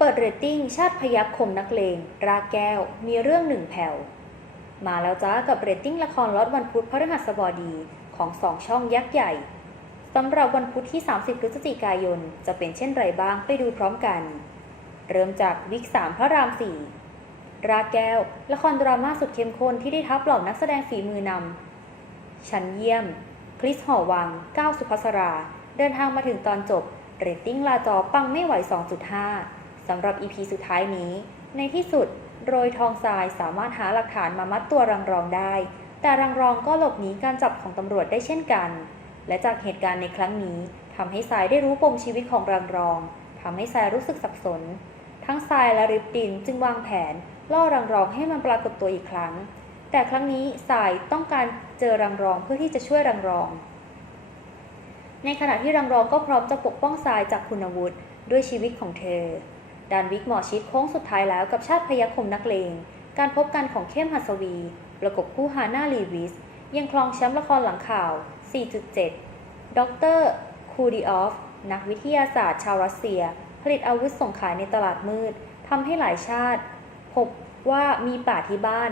เปิดเรตติ้งชาติพยัคฆ์คมนักเลง รากแก้ว มีเรื่องหนึ่งแผ่ว มาแล้วจ้ากับเรตติ้งละครลอดวันพุธพฤหัสบดีของสองช่องยักษ์ใหญ่ สำหรับวันพุธที่ 30 พฤศจิกายน จะเป็นเช่นไรบ้างไปดูพร้อมกัน เริ่มจากวิกสามพระรามสี่รากแก้ว ละครดราม่าสุดเข้มข้นที่ได้ทับเหล่านักแสดงฝีมือนำชั้นเยี่ยม คริสหอวัง ก้าวสุภัสรา เดินทางมาถึงตอนจบ เรตติ้งลาจอปังไม่ไหว 2.5 สำหรับ EP สุดท้ายนี้ ในที่สุดโรยทองทรายสามารถหาหลักฐานมามัดตัวรังรองได้ แต่รังรองก็หลบหนีการจับของตำรวจได้เช่นกัน และจากเหตุการณ์ในครั้งนี้ทำให้ทรายได้รู้ปมชีวิตของรังรองทำให้ทรายรู้สึกสับสน ทั้งทรายและริบดินจึงวางแผน ล่อรังรองให้มันปรากฏตัวอีกครั้ง แต่ครั้งนี้ทรายต้องการเจอรังรองเพื่อที่จะช่วยรังรอง ในขณะที่รังรองก็พร้อมจะปกป้องทรายจากคุณวุฒิด้วยชีวิตของเธอ ดานวิกหมอชิดโค้งสุดท้ายแล้วกับชาติพยาคมนักเลง การพบกันของเข้มหัสวี ประกบคู่ฮาน่าลีวิส ยังครองแชมป์ละครหลังข่าว 4.7 ดรคูดิออฟ นักวิทยาศาสตร์ชาวรัสเซีย ผลิตอาวุธส่งขายในตลาดมืด ทำให้หลายชาติ พบว่ามีป่าที่บ้าน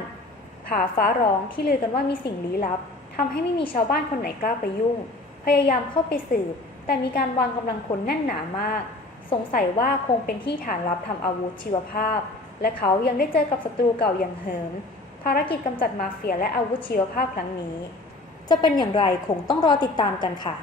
ผาฟ้าร้องที่ลือกันว่ามีสิ่งลี้ลับ ทำให้ไม่มีชาวบ้านคนไหนกล้าไปยุ่ง พยายามเข้าไปสืบ แต่มีการวางกำลังคนแน่นหนามาก สงสัยว่าคงเป็นที่ฐานลับทำอาวุธชีวภาพ และเขายังได้เจอกับศัตรูเก่าอย่างเหิม ภารกิจกำจัดมาเฟียและอาวุธชีวภาพครั้งนี้ จะเป็นอย่างไรคงต้องรอติดตามกันค่ะ